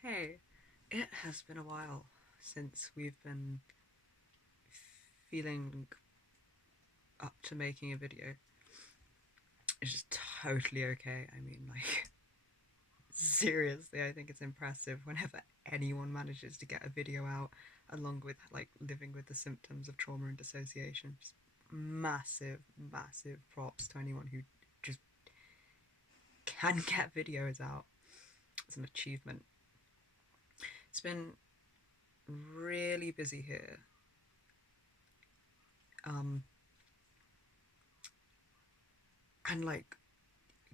Hey, it has been a while since we've been feeling up to making a video. It's just totally okay. I mean, like, seriously, I think it's impressive whenever anyone manages to get a video out along with, like, living with the symptoms of trauma and dissociation. Just massive, massive props to anyone who just can get videos out. It's an achievement. It's been really busy here. Um, and like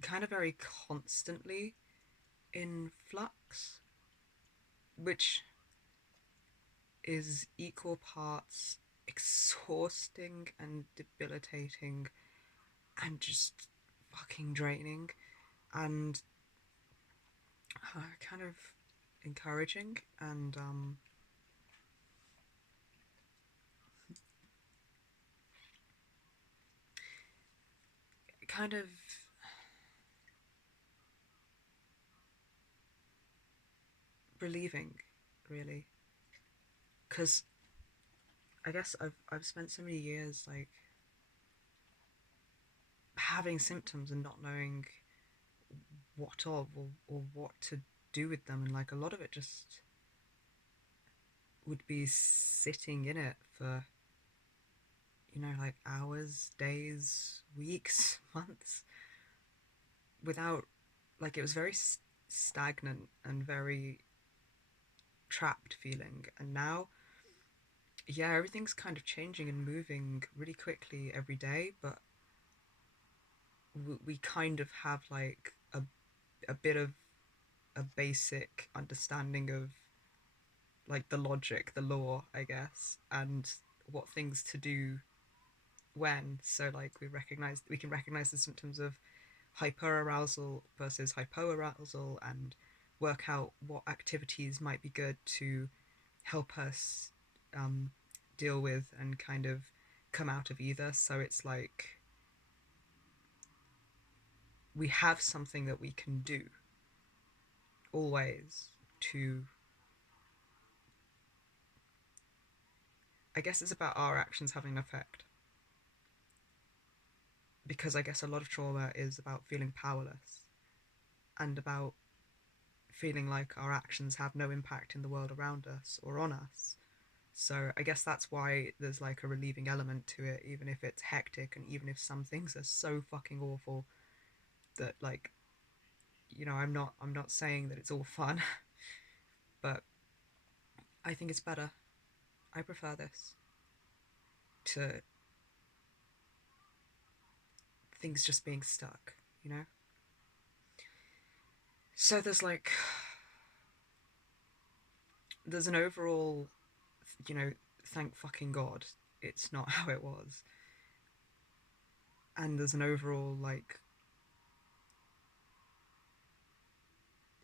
kind of very constantly in flux, which is equal parts exhausting and debilitating and just fucking draining and kind of encouraging and kind of relieving, really, because I guess I've spent so many years like having symptoms and not knowing what of or what to do with them, and like a lot of it just would be sitting in it for like hours, days, weeks, months without, like, it was very stagnant and very trapped feeling. And now, yeah, everything's kind of changing and moving really quickly every day, but we kind of have like a bit of a basic understanding of like the logic, the law, I guess, and what things to do when. So like we can recognize the symptoms of hyperarousal versus hypoarousal and work out what activities might be good to help us um, deal with and kind of come out of either. So it's like we have something that we can do always to, I guess it's about our actions having an effect, because I guess a lot of trauma is about feeling powerless and about feeling like our actions have no impact in the world around us or on us. So I guess that's why there's like a relieving element to it, even if it's hectic and even if some things are so fucking awful that, like, I'm not saying that it's all fun, but I think it's better. I prefer this to things just being stuck, you know? So there's an overall, thank fucking God it's not how it was. And there's an overall like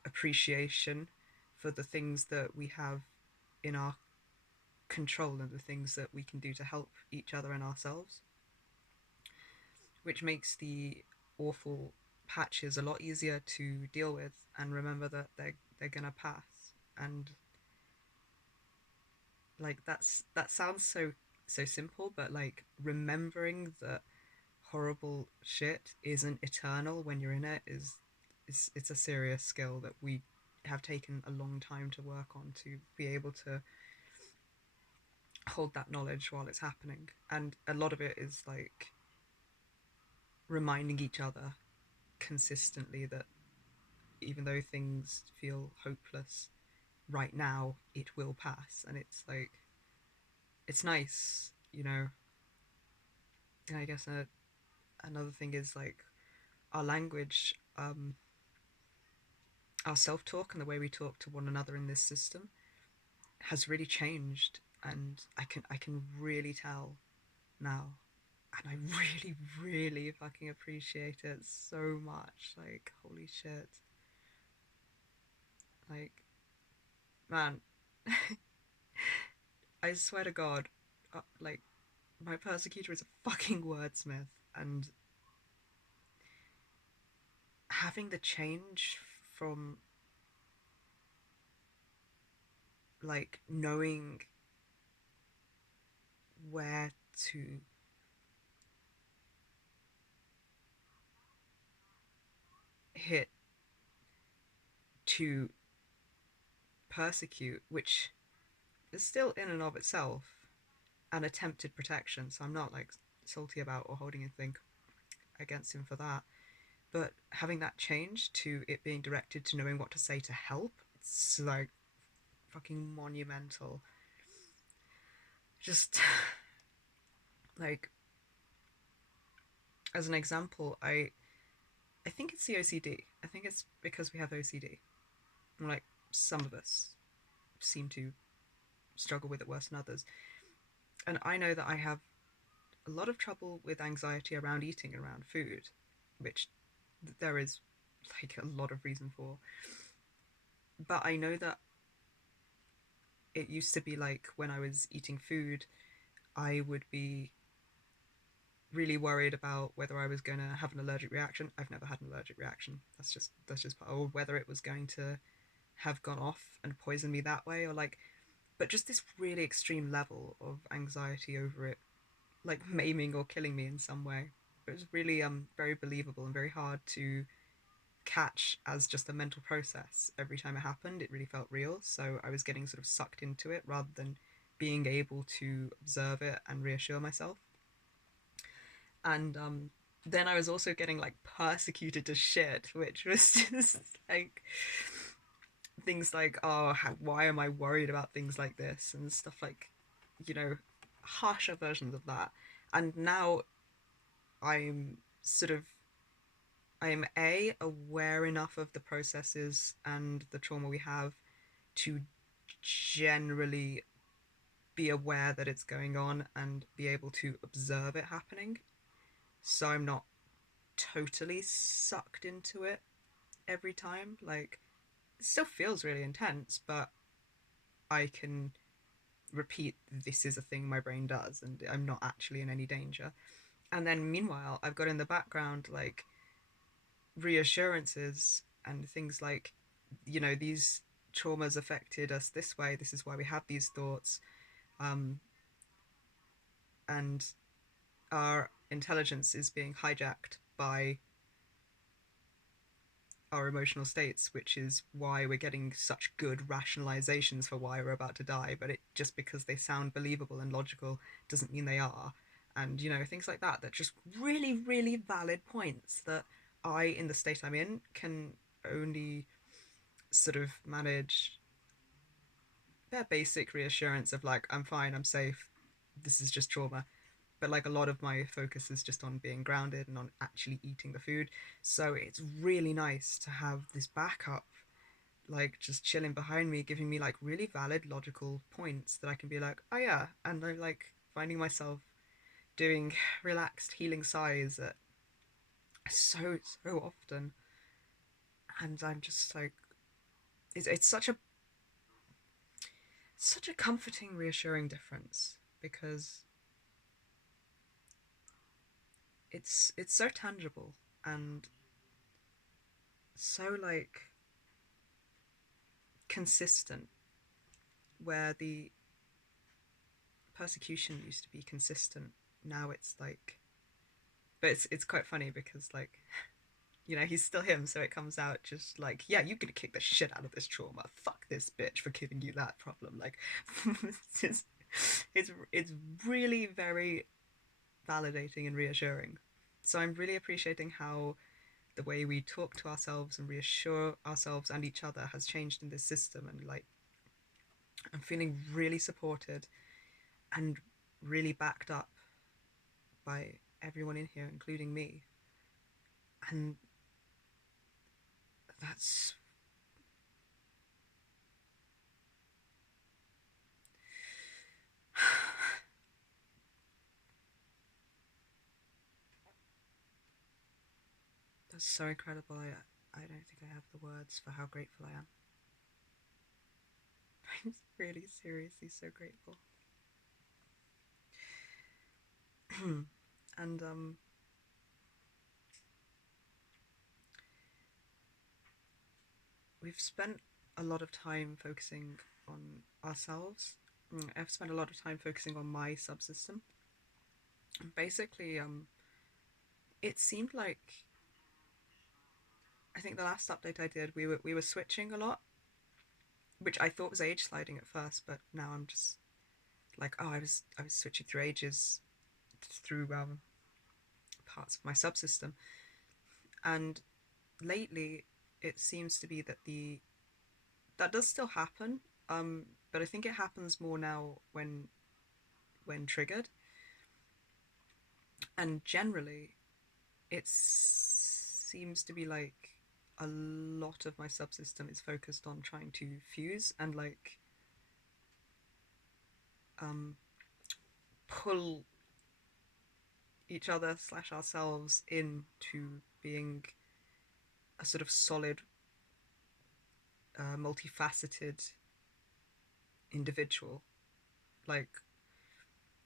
appreciation for the things that we have in our control and the things that we can do to help each other and ourselves, which makes the awful patches a lot easier to deal with and remember that they're gonna pass. And like that sounds so simple, but like remembering that horrible shit isn't eternal when you're in it is it's a serious skill that we have taken a long time to work on, to be able to hold that knowledge while it's happening. And a lot of it is like reminding each other consistently that even though things feel hopeless right now, it will pass. And it's like, it's nice, you know. And I guess another thing is like our language, our self talk and the way we talk to one another in this system has really changed. And I can really tell now. And I really, really fucking appreciate it so much. Like, holy shit. Like, man, I swear to God, like, my persecutor is a fucking wordsmith. And having the change from like knowing where to hit to persecute, which is still in and of itself an attempted protection. So I'm not like salty about or holding anything against him for that. But having that change to it being directed to knowing what to say to help, it's like fucking monumental. Just like as an example, I think it's the OCD. I think it's because we have OCD. Like some of us seem to struggle with it worse than others. And I know that I have a lot of trouble with anxiety around eating and around food, which there is like a lot of reason for. But I know that it used to be like when I was eating food, I would be really worried about whether I was going to have an allergic reaction. I've never had an allergic reaction. That's just or whether it was going to have gone off and poisoned me that way, or like, but just this really extreme level of anxiety over it, like maiming or killing me in some way. It was really very believable and very hard to catch as just a mental process. Every time it happened, it really felt real. So I was getting sort of sucked into it rather than being able to observe it and reassure myself. And then I was also getting like persecuted to shit, which was just like things like, oh, why am I worried about things like this and stuff like, you know, harsher versions of that. And now I'm sort of I'm aware enough of the processes and the trauma we have to generally be aware that it's going on and be able to observe it happening. So I'm not totally sucked into it every time. Like it still feels really intense, but I can repeat this is a thing my brain does and I'm not actually in any danger. And then meanwhile, I've got in the background like reassurances and things like, these traumas affected us this way. This is why we have these thoughts. Um, and our intelligence is being hijacked by our emotional states, which is why we're getting such good rationalizations for why we're about to die. But it just because they sound believable and logical doesn't mean they are. And, things like that, that just really, really valid points that I, in the state I'm in, can only sort of manage their basic reassurance of like, I'm fine, I'm safe, this is just trauma. But like a lot of my focus is just on being grounded and on actually eating the food. So it's really nice to have this backup, like just chilling behind me, giving me like really valid, logical points that I can be like, oh yeah. And I'm like finding myself doing relaxed healing sighs at so often. And I'm just like, it's such a comforting, reassuring difference because it's so tangible and so like consistent, where the persecution used to be consistent. Now it's like, but it's quite funny because like, he's still him, so it comes out just like, yeah, you could kick the shit out of this trauma. Fuck this bitch for giving you that problem. Like, it's it's really very validating and reassuring. So I'm really appreciating how the way we talk to ourselves and reassure ourselves and each other has changed in this system. And like, I'm feeling really supported and really backed up by everyone in here, including me. And that's that's so incredible. I don't think I have the words for how grateful I am. I'm really seriously so grateful. And we've spent a lot of time focusing on ourselves. I've spent a lot of time focusing on my subsystem. Basically, it seemed like I think the last update I did, we were switching a lot, which I thought was age sliding at first, but now I'm just like, oh, I was switching through ages through parts of my subsystem, and lately it seems to be that the that does still happen, but I think it happens more now when triggered, and generally it seems to be like a lot of my subsystem is focused on trying to fuse and like um, pull each other slash ourselves into being a sort of solid, multifaceted individual. Like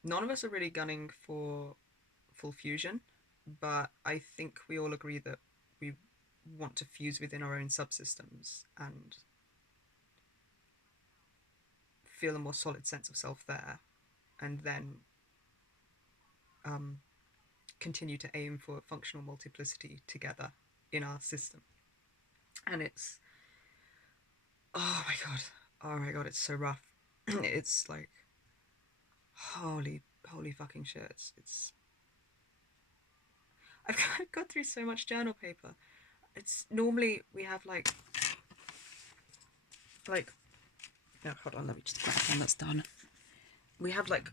none of us are really gunning for full fusion, but I think we all agree that we want to fuse within our own subsystems and feel a more solid sense of self there, and then um, continue to aim for functional multiplicity together in our system. And it's oh my god, it's so rough. It's like holy fucking shit. It's I've got through so much journal paper. It's normally we have like no, hold on, let me just grab one that's done. We have like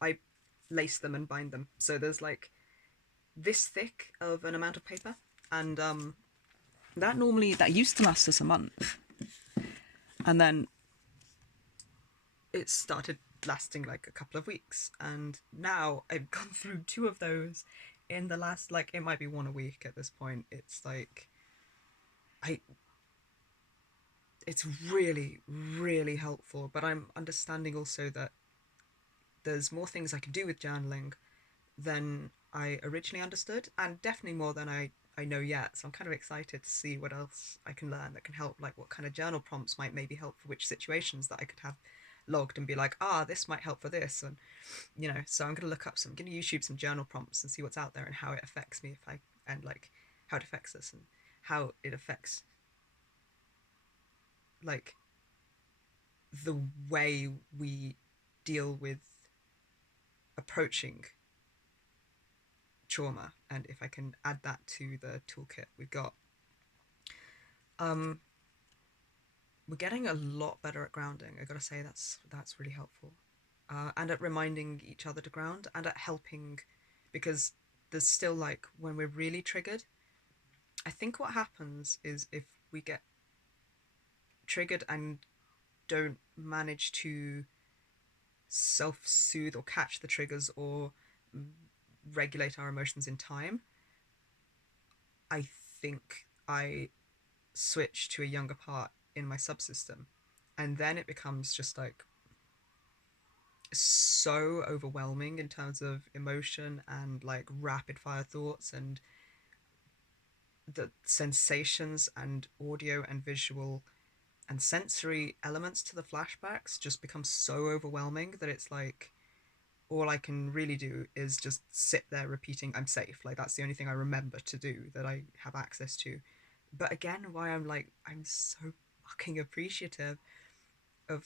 I lace them and bind them. So there's like this thick of an amount of paper, and that used to last us a month, and then it started lasting like a couple of weeks, and now I've gone through two of those in the last, like, it might be one a week at this point. It's like I it's really helpful, but I'm understanding also that there's more things I can do with journaling than I originally understood, and definitely more than I know yet. So I'm kind of excited to see what else I can learn that can help, like what kind of journal prompts might maybe help for which situations that I could have logged and be like, this might help for this. And, so I'm going to look up I'm going to YouTube some journal prompts and see what's out there and how it affects me and like how it affects us and how it affects like the way we deal with approaching trauma, and if I can add that to the toolkit we've got. um we're getting a lot better at grounding. I gotta say that's really helpful, and at reminding each other to ground and at helping, because there's still like when we're really triggered, I think what happens is if we get triggered and don't manage to self-soothe or catch the triggers or regulate our emotions in time, I think I switch to a younger part in my subsystem, and then it becomes just like so overwhelming in terms of emotion and like rapid fire thoughts, and the sensations and audio and visual and sensory elements to the flashbacks just become so overwhelming that it's like all I can really do is just sit there repeating I'm safe. Like that's the only thing I remember to do, that I have access to. But again, why I'm so fucking appreciative of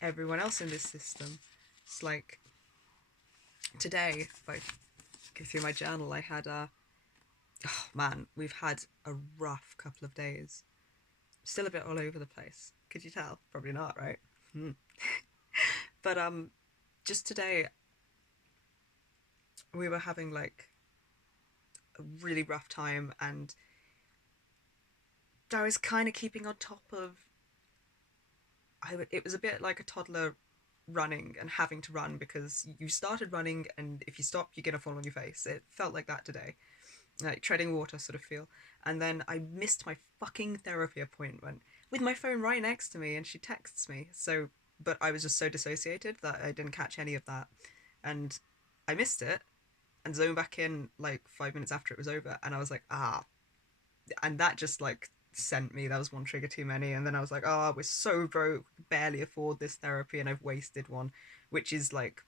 everyone else in this system. It's like today, if I go through my journal, I had oh man, we've had a rough couple of days. Still a bit all over the place. Could you tell? Probably not, right? Hmm. But just today we were having like a really rough time, and I was kind of keeping on top of. It was a bit like a toddler running and having to run because you started running, and if you stop, you're gonna fall on your face. It felt like that today, like treading water sort of feel. And then I missed my fucking therapy appointment with my phone right next to me, and she texts me. So, but I was just so dissociated that I didn't catch any of that, and I missed it and zoned back in like 5 minutes after it was over, and I was like, and that just like sent me. That was one trigger too many. And then I was like, oh, we're so broke, barely afford this therapy, and I've wasted one, which is like,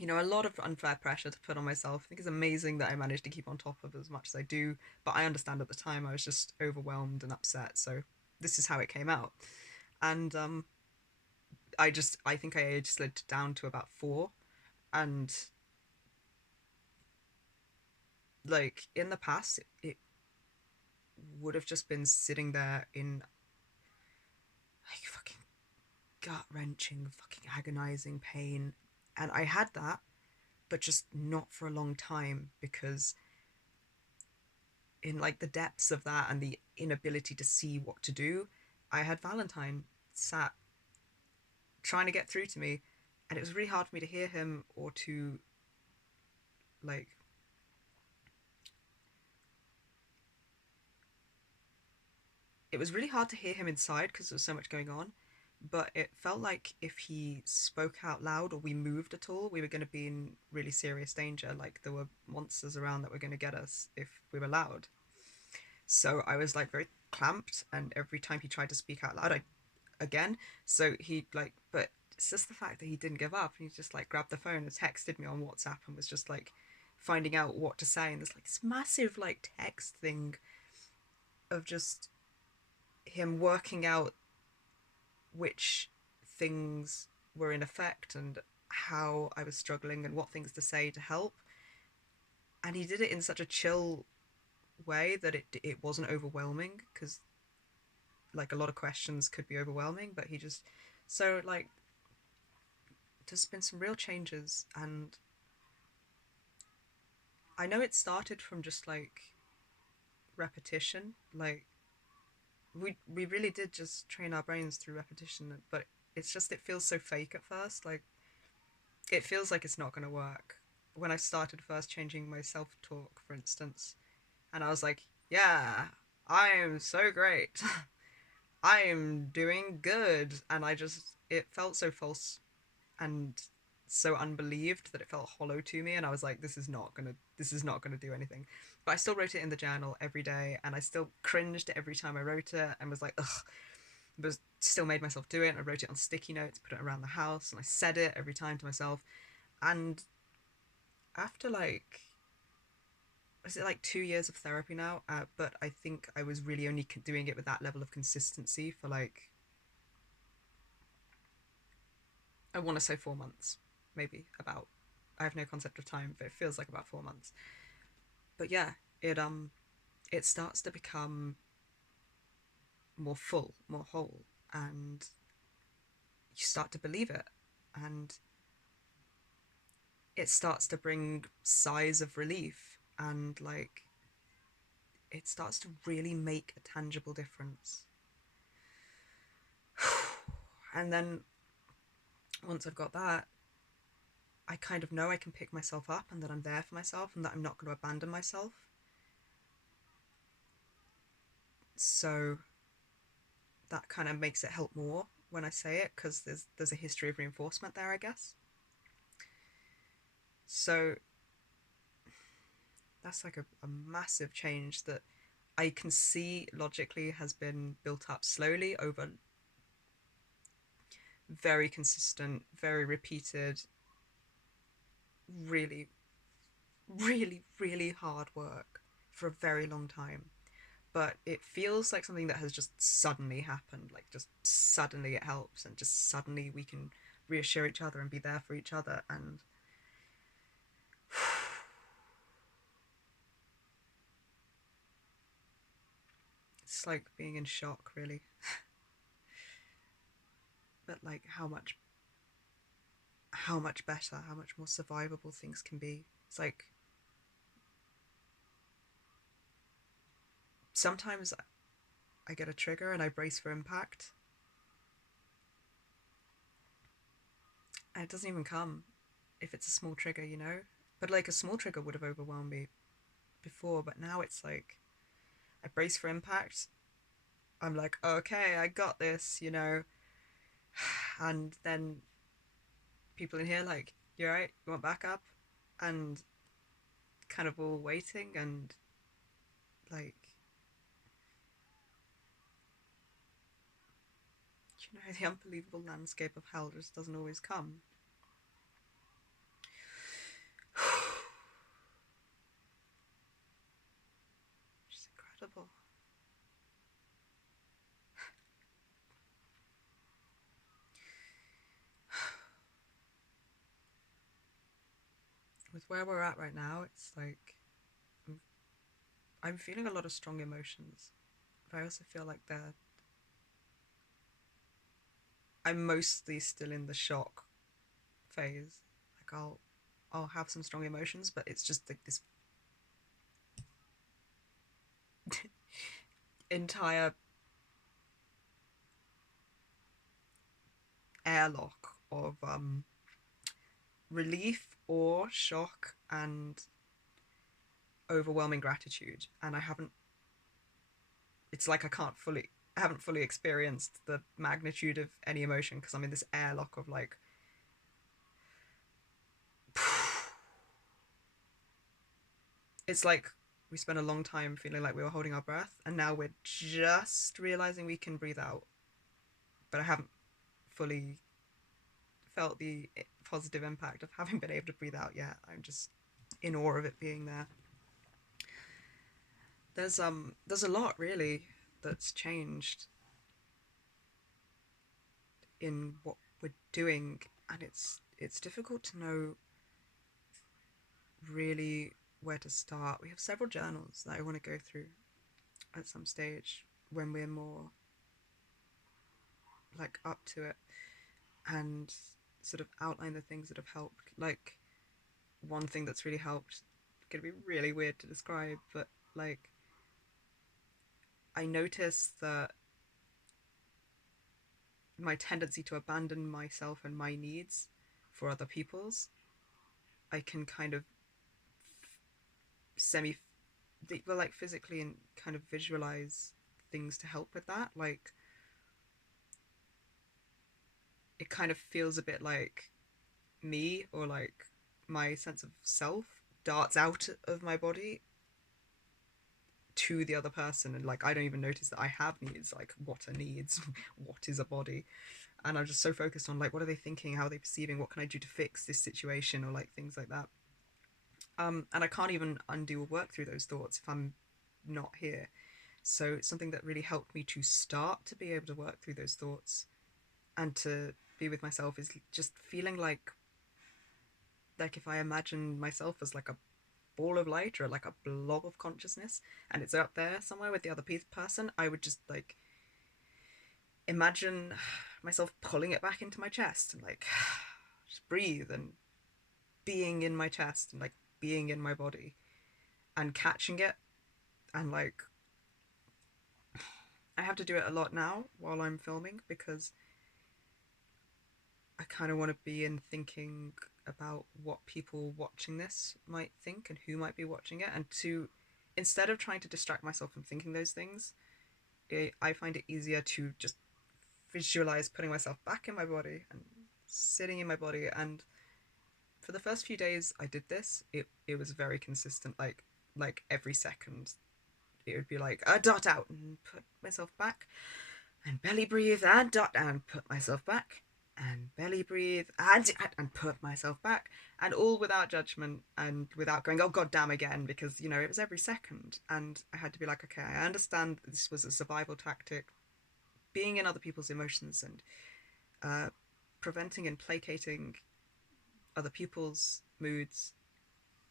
a lot of unfair pressure to put on myself. I think it's amazing that I managed to keep on top of as much as I do, but I understand at the time I was just overwhelmed and upset. So this is how it came out. And I think I age slid down to about four. And like in the past, it would have just been sitting there in like fucking gut wrenching, fucking agonizing pain. And I had that, but just not for a long time because in like the depths of that and the inability to see what to do, I had Valentine sat trying to get through to me, and it was really hard for me to hear him or to like. It was really hard to hear him inside because there was so much going on, but it felt like if he spoke out loud or we moved at all, we were going to be in really serious danger. Like there were monsters around that were going to get us if we were loud. So I was like very clamped, and every time he tried to speak out loud, I again. So he like, but it's just the fact that he didn't give up, and he just like grabbed the phone and texted me on WhatsApp and was just like finding out what to say. And there's like this massive like text thing of just him working out which things were in effect and how I was struggling and what things to say to help. And he did it in such a chill way that it wasn't overwhelming because like a lot of questions could be overwhelming, but he just so like there's been some real changes. And I know it started from just like repetition. Like we really did just train our brains through repetition, but it's just it feels so fake at first. Like it feels like it's not going to work. When I started first changing my self talk, for instance, and I was like, yeah, I am so great. I am doing good. And it felt so false and so unbelieved that it felt hollow to me. And I was like, this is not gonna do anything. But I still wrote it in the journal every day, and I still cringed every time I wrote it and was like, ugh, but still made myself do it. And I wrote it on sticky notes, put it around the house, and I said it every time to myself. And after like, is it like 2 years of therapy now? But I think I was really only doing it with that level of consistency for like, I want to say 4 months, maybe about. I have no concept of time, but it feels like about 4 months. But yeah, it starts to become more full, more whole, and you start to believe it, and it starts to bring sighs of relief, and like it starts to really make a tangible difference. And then once I've got that, I kind of know I can pick myself up and that I'm there for myself and that I'm not going to abandon myself. So that kind of makes it help more when I say it because there's a history of reinforcement there, I guess. So that's like a massive change that I can see logically has been built up slowly over very consistent, very repeated, really, really, really hard work for a very long time. But it feels like something that has just suddenly happened. Like just suddenly it helps, and just suddenly we can reassure each other and be there for each other. And it's like being in shock, really. But like how much better, how much more survivable things can be. It's like sometimes I get a trigger and I brace for impact, and it doesn't even come if it's a small trigger, you know? But like a small trigger would have overwhelmed me before, but now it's like I brace for impact. I'm like, okay, I got this, you know? And then people in here, like, you're right, you want backup? And kind of all waiting and like, You know, the unbelievable landscape of hell just doesn't always come. It's incredible. With where we're at right now, it's like I'm feeling a lot of strong emotions, but I also feel like I'm mostly still in the shock phase. Like I'll have some strong emotions, but it's just like this entire airlock of relief, awe, shock, and overwhelming gratitude. And I haven't. It's like I haven't fully experienced the magnitude of any emotion because I'm in this airlock of like. It's like we spent a long time feeling like we were holding our breath, and now we're just realizing we can breathe out. But I haven't fully felt the positive impact of having been able to breathe out yet. I'm just in awe of it being there. There's a lot really that's changed in what we're doing, and it's difficult to know really where to start. We have several journals that I want to go through at some stage when we're more like up to it, and sort of outline the things that have helped. Like one thing that's really helped, it's gonna be really weird to describe, but like I noticed that my tendency to abandon myself and my needs for other people's, I can kind of semi, well, like physically and kind of visualize things to help with that. Like it kind of feels a bit like me or like my sense of self darts out of my body to the other person, and like I don't even notice that I have needs. Like what are needs? What is a body? And I'm just so focused on like what are they thinking, how are they perceiving, what can I do to fix this situation, or like things like that. And I can't even undo or work through those thoughts if I'm not here. So it's something that really helped me to start to be able to work through those thoughts and to be with myself is just feeling like if I imagine myself as like a ball of light or like a blob of consciousness and it's up there somewhere with the other person, I would just like imagine myself pulling it back into my chest and like just breathe and being in my chest and like being in my body and catching it. And like I have to do it a lot now while I'm filming because I kind of want to be in thinking about what people watching this might think and who might be watching it, and to instead of trying to distract myself from thinking those things, I find it easier to just visualize putting myself back in my body and sitting in my body. And for the first few days I did this, it was very consistent. Like every second it would be like a dot out and put myself back and belly breathe and dot and put myself back and belly breathe and put myself back, and all without judgment and without going oh god damn again, because you know it was every second. And I had to be like, okay, I understand this was a survival tactic, being in other people's emotions and uh, preventing and placating other people's moods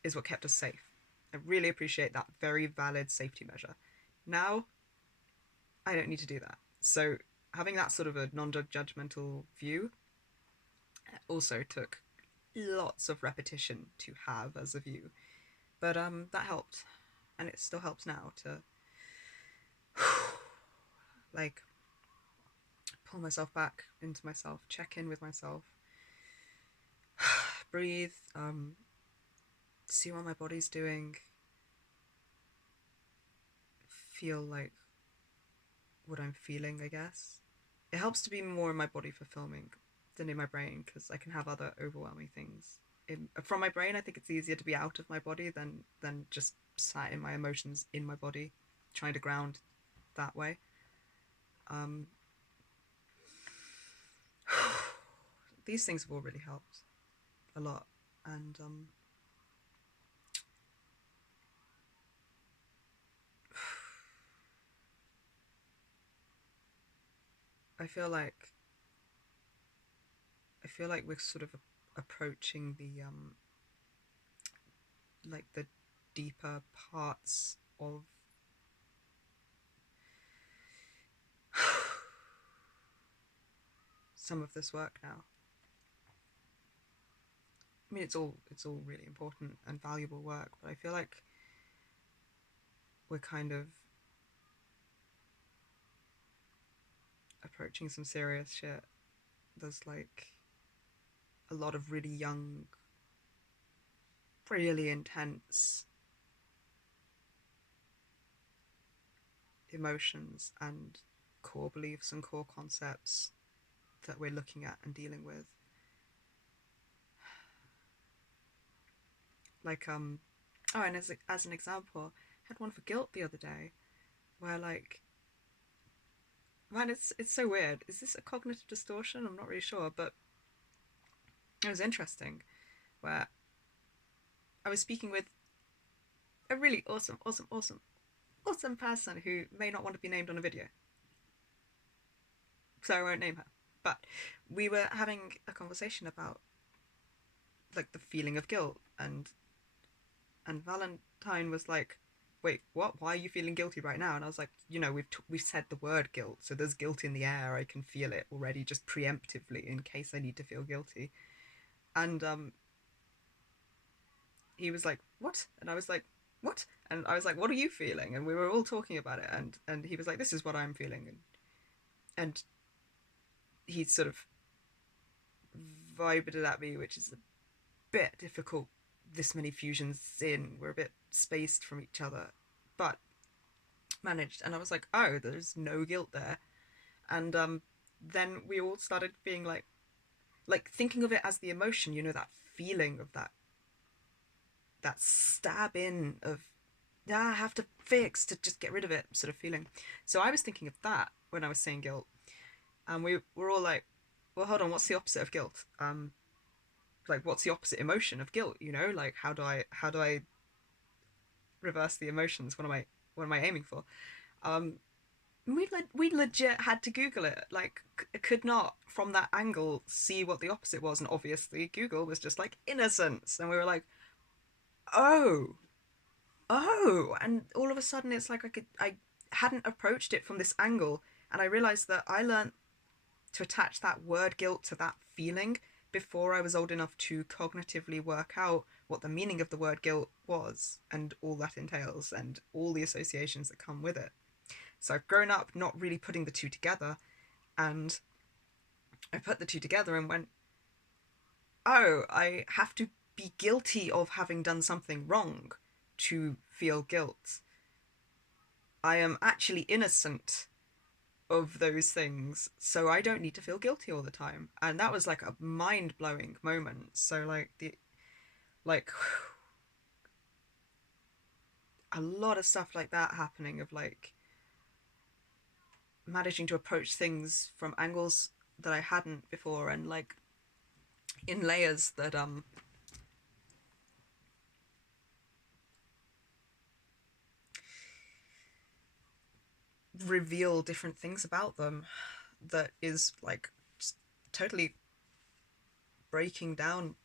is what kept us safe. I really appreciate that very valid safety measure. Now I don't need to do that. So having that sort of a non-judgmental view also took lots of repetition to have as a view, but that helped, and it still helps now to like pull myself back into myself, check in with myself, breathe, see what my body's doing, feel like what I'm feeling, I guess. It helps to be more in my body for filming than in my brain because I can have other overwhelming things. From my brain, I think it's easier to be out of my body than just sat in my emotions in my body, trying to ground that way. Um, these things have all really helped a lot. And I feel like we're sort of approaching the like the deeper parts of some of this work now. I mean, it's all really important and valuable work, but I feel like we're kind of approaching some serious shit. There's like a lot of really young, really intense emotions and core beliefs and core concepts that we're looking at and dealing with. Like oh, and as an example, I had one for guilt the other day, where like, man, it's so weird. Is this a cognitive distortion? I'm not really sure, but it was interesting. Where I was speaking with a really awesome person who may not want to be named on a video, so I won't name her. But we were having a conversation about like the feeling of guilt, and Valentine was like, "Wait, what? Why are you feeling guilty right now?" And I was like, we've said the word guilt, so there's guilt in the air. I can feel it already, just preemptively in case I need to feel guilty. And he was like, "What?" And I was like, "What?" And I was like, "What are you feeling?" And we were all talking about it, and he was like, "This is what I'm feeling," and he sort of vibed it at me, which is a bit difficult. This many fusions in, we're a bit spaced from each other, but managed. And I was like, "Oh, there's no guilt there." And then we all started being like thinking of it as the emotion, that feeling of that stab in of, yeah, I have to fix to just get rid of it sort of feeling. So I was thinking of that when I was saying guilt, and we were all like, "Well, hold on, what's the opposite of guilt? Like, what's the opposite emotion of guilt? Like, how do I reverse the emotions? What am I aiming for?" Um, we legit had to Google it. Like, could not from that angle see what the opposite was, and obviously Google was just like innocence, and we were like, "Oh, oh!" And all of a sudden, it's like I hadn't approached it from this angle, and I realized that I learned to attach that word guilt to that feeling before I was old enough to cognitively work out what the meaning of the word guilt was and all that entails and all the associations that come with it. So I've grown up not really putting the two together, and I put the two together and went, "Oh, I have to be guilty of having done something wrong to feel guilt. I am actually innocent of those things, so I don't need to feel guilty all the time." And that was like a mind-blowing moment. So like a lot of stuff like that happening, of like managing to approach things from angles that I hadn't before, and like in layers that reveal different things about them, that is like just totally breaking down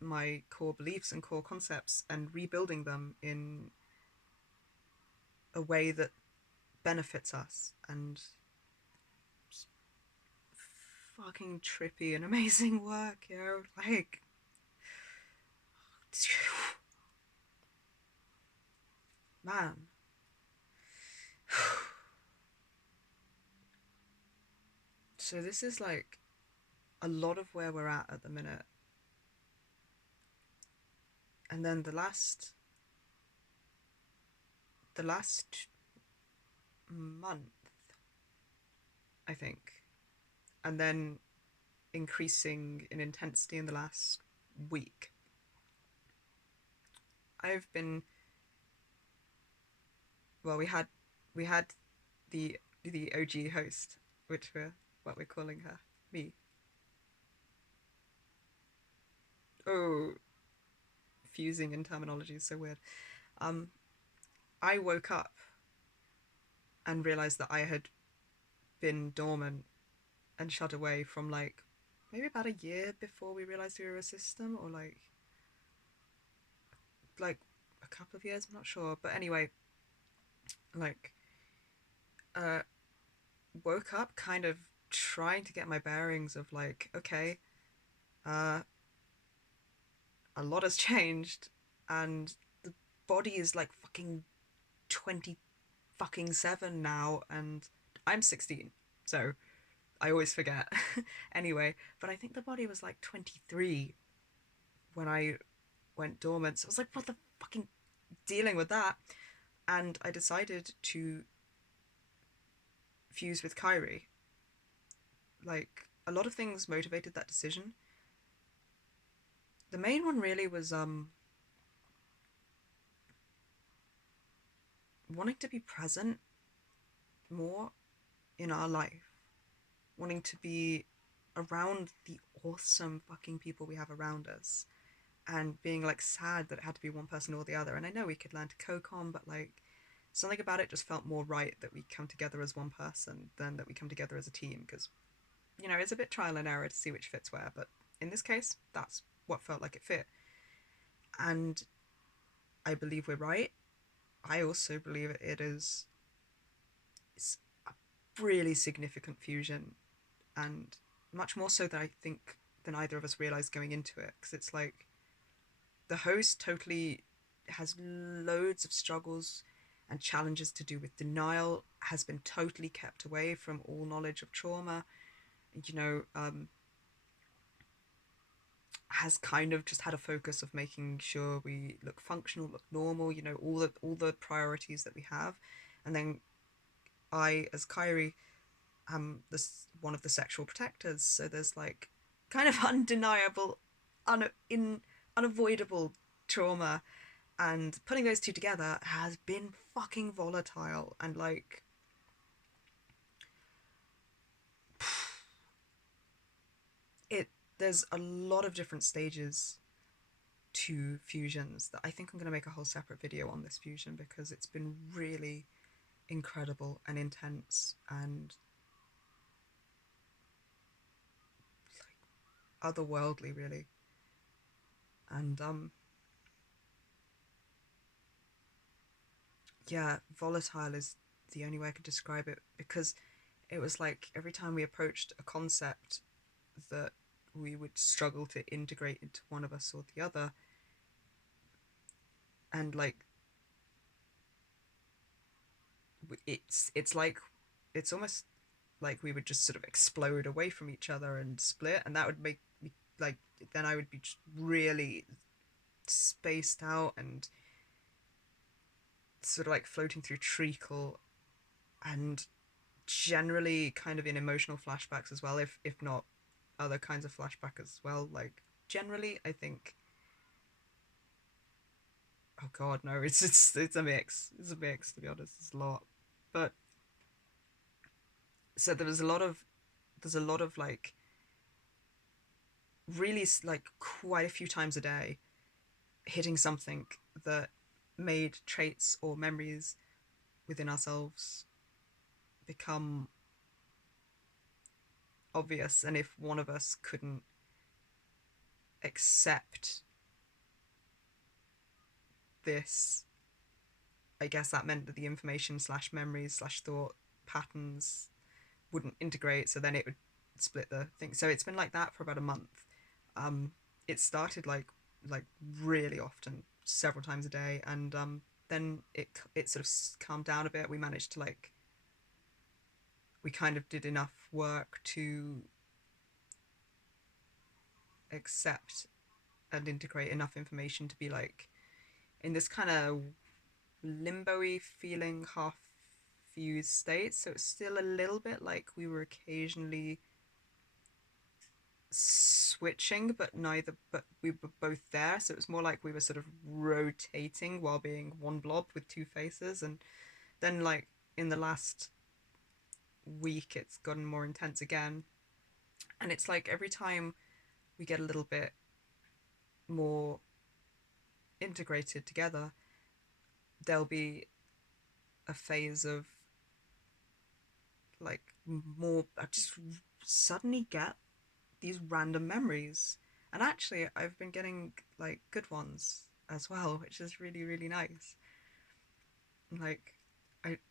my core beliefs and core concepts and rebuilding them in a way that benefits us, and fucking trippy and amazing work, like man. So this is like a lot of where we're at the minute. And then the last month, I think, and then increasing in intensity in the last week, I've been, well, we had the OG host, which we're what we're calling her, me. Oh, fusing in terminology is so weird. Um, I woke up and realized that I had been dormant and shut away from like maybe about a year before we realized we were a system, or like a couple of years. I'm not sure, but anyway, like uh, woke up kind of trying to get my bearings of like, okay, uh, a lot has changed, and the body is like fucking 20 fucking 7 now, and I'm 16, so I always forget. Anyway, but I think the body was like 23 when I went dormant. So I was like, what the fucking dealing with that? And I decided to fuse with Kairi. Like a lot of things motivated that decision. The main one really was wanting to be present more in our life, wanting to be around the awesome fucking people we have around us, and being like sad that it had to be one person or the other. And I know we could learn to co-com, but like something about it just felt more right that we come together as one person than that we come together as a team, because it's a bit trial and error to see which fits where, but in this case that's what felt like it fit. And I believe we're right. I also believe it is a really significant fusion, and much more so than I think than either of us realized going into it, because it's like the host totally has loads of struggles and challenges to do with denial, has been totally kept away from all knowledge of trauma, you know um, has kind of just had a focus of making sure we look functional, look normal, all the priorities that we have. And then I, as Kairi, am this one of the sexual protectors, so there's like kind of undeniable, in unavoidable trauma, and putting those two together has been fucking volatile. And like it there's a lot of different stages to fusions that I think I'm going to make a whole separate video on this fusion, because it's been really incredible and intense and like otherworldly, really. And yeah, volatile is the only way I could describe it, because it was like every time we approached a concept that we would struggle to integrate into one of us or the other. And like it's like it's almost like we would just sort of explode away from each other and split, and that would make me like then I would be just really spaced out and sort of like floating through treacle, and generally kind of in emotional flashbacks as well, if not other kinds of flashback as well. Like generally I think, oh god no, it's a mix, to be honest. It's a lot. But so there's a lot of like really like quite a few times a day hitting something that made traits or memories within ourselves become obvious. And if one of us couldn't accept this, I guess that meant that the information slash memories slash thought patterns wouldn't integrate, so then it would split the thing. So it's been like that for about a month. It started like really often, several times a day, and then it sort of calmed down a bit. We kind of did enough work to accept and integrate enough information to be like in this kind of limbo-y feeling, half fused state. So it's still a little bit like we were occasionally switching, but we were both there. So it was more like we were sort of rotating while being one blob with two faces. And then like in the last week it's gotten more intense again. And it's like every time we get a little bit more integrated together, there'll be a phase of like more. I just suddenly get these random memories, and actually, I've been getting like good ones as well, which is really really nice. Like,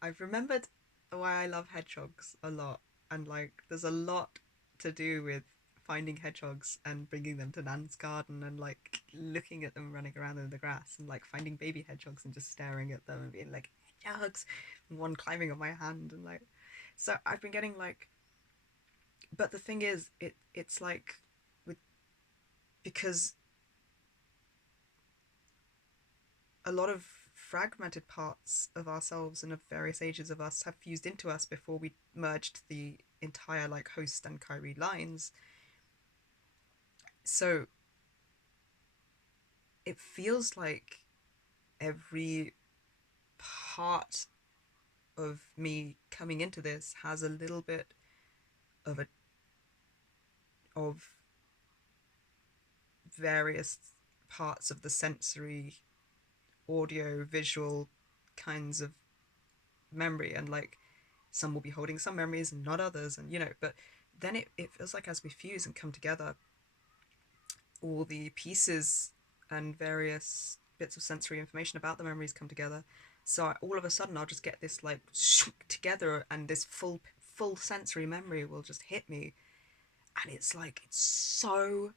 I've remembered why I love hedgehogs a lot, and like, there's a lot to do with finding hedgehogs and bringing them to Nan's garden and like looking at them running around in the grass and like finding baby hedgehogs and just staring at them and being like hedgehogs, and one climbing on my hand and like, so I've been getting like, but the thing is, it's like with because a lot of fragmented parts of ourselves and of various ages of us have fused into us before we merged the entire like host and Kairi lines. So it feels like every part of me coming into this has a little bit of a of various parts of the sensory, audio, visual kinds of memory, and like some will be holding some memories and not others, and but then it feels like as we fuse and come together, all the pieces and various bits of sensory information about the memories come together. So all of a sudden I'll just get this like together, and this full sensory memory will just hit me, and it's like it's so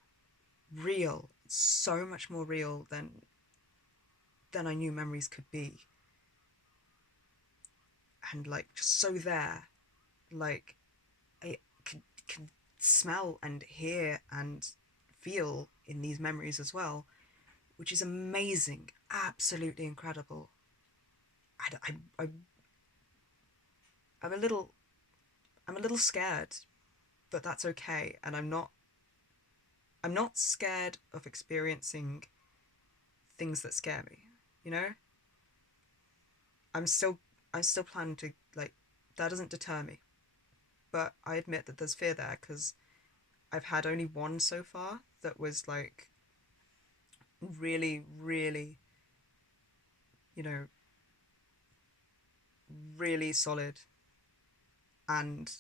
real. It's so much more real than I knew memories could be, and like just so there, like I can smell and hear and feel in these memories as well, which is amazing, absolutely incredible. I I'm a little scared, but that's okay, and I'm not scared of experiencing things that scare me. You know, I'm still I'm still planning to like that doesn't deter me, but I admit that there's fear there because I've had only one so far that was like really really you know really solid and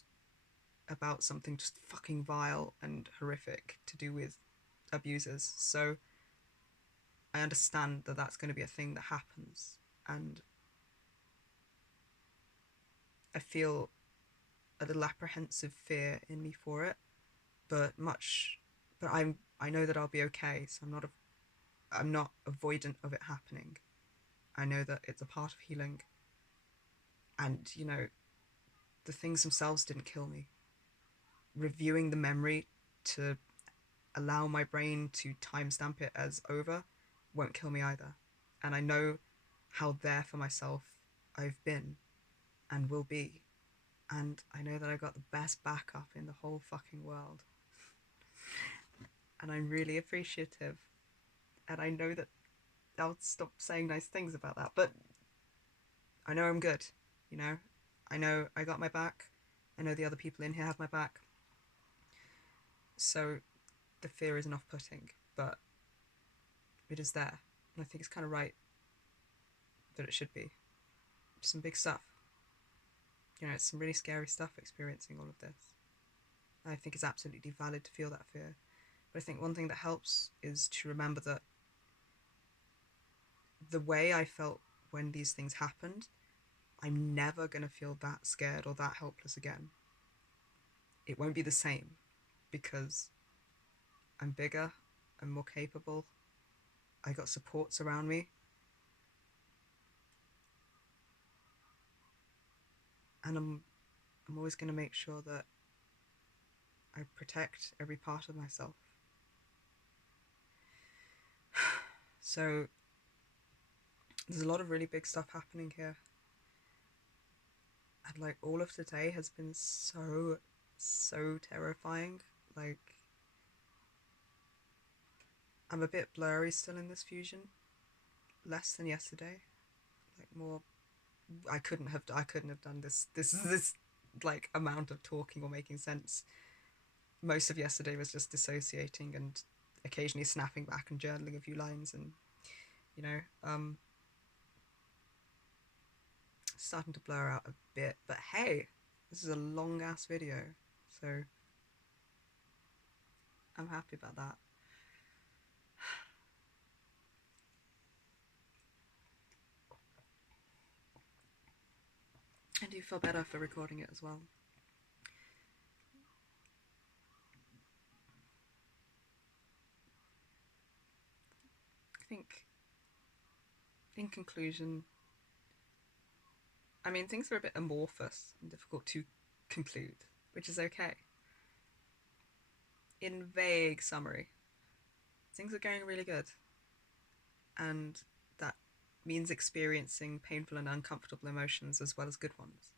about something just fucking vile and horrific to do with abusers. So I understand that that's going to be a thing that happens, and I feel a little apprehensive fear in me for it, but I know that I'll be okay. So I'm not avoidant of it happening. I know that it's a part of healing, and the things themselves didn't kill me. Reviewing the memory to allow my brain to timestamp it as over won't kill me either. And I know how there for myself I've been and will be. And I know that I got the best backup in the whole fucking world. And I'm really appreciative. And I know that I'll stop saying nice things about that. But I know I'm good, you know? I know I got my back. I know the other people in here have my back. So the fear isn't off putting, but it is there. And I think it's kind of right that it should be. Some big stuff. It's some really scary stuff experiencing all of this. I think it's absolutely valid to feel that fear. But I think one thing that helps is to remember that the way I felt when these things happened, I'm never going to feel that scared or that helpless again. It won't be the same because I'm bigger, I'm more capable, I got supports around me, and I'm always going to make sure that I protect every part of myself. So there's a lot of really big stuff happening here. And like all of today has been so terrifying. Like I'm a bit blurry still in this fusion. Less than yesterday. Like more I couldn't have done this like amount of talking or making sense. Most of yesterday was just dissociating and occasionally snapping back and journaling a few lines, and you know, starting to blur out a bit. But hey, this is a long ass video, so I'm happy about that. And do you feel better for recording it as well? I think, in conclusion, I mean, things are a bit amorphous and difficult to conclude, which is okay. In vague summary, things are going really good, and that means experiencing painful and uncomfortable emotions as well as good ones.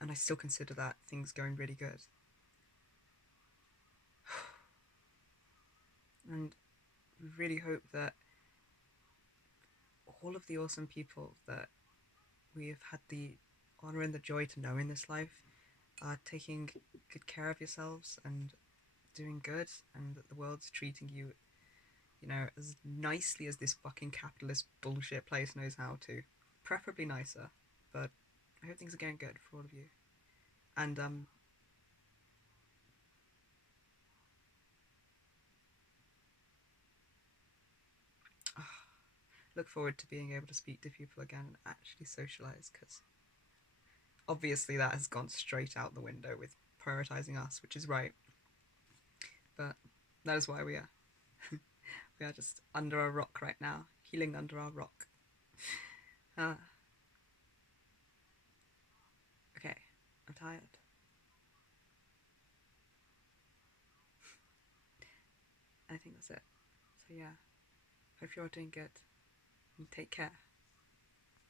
And I still consider that things going really good. And really hope that all of the awesome people that we have had the honor and the joy to know in this life are taking good care of yourselves and doing good, and that the world's treating you, you know, as nicely as this fucking capitalist bullshit place knows how to. Preferably nicer, but I hope things are going good for all of you. And look forward to being able to speak to people again and actually socialize, because obviously that has gone straight out the window with prioritizing us, which is right. But that is why we are. We are just under a rock right now, healing under our rock. Uh, okay, I'm tired. I think that's it. So yeah, hope you're doing good and take care.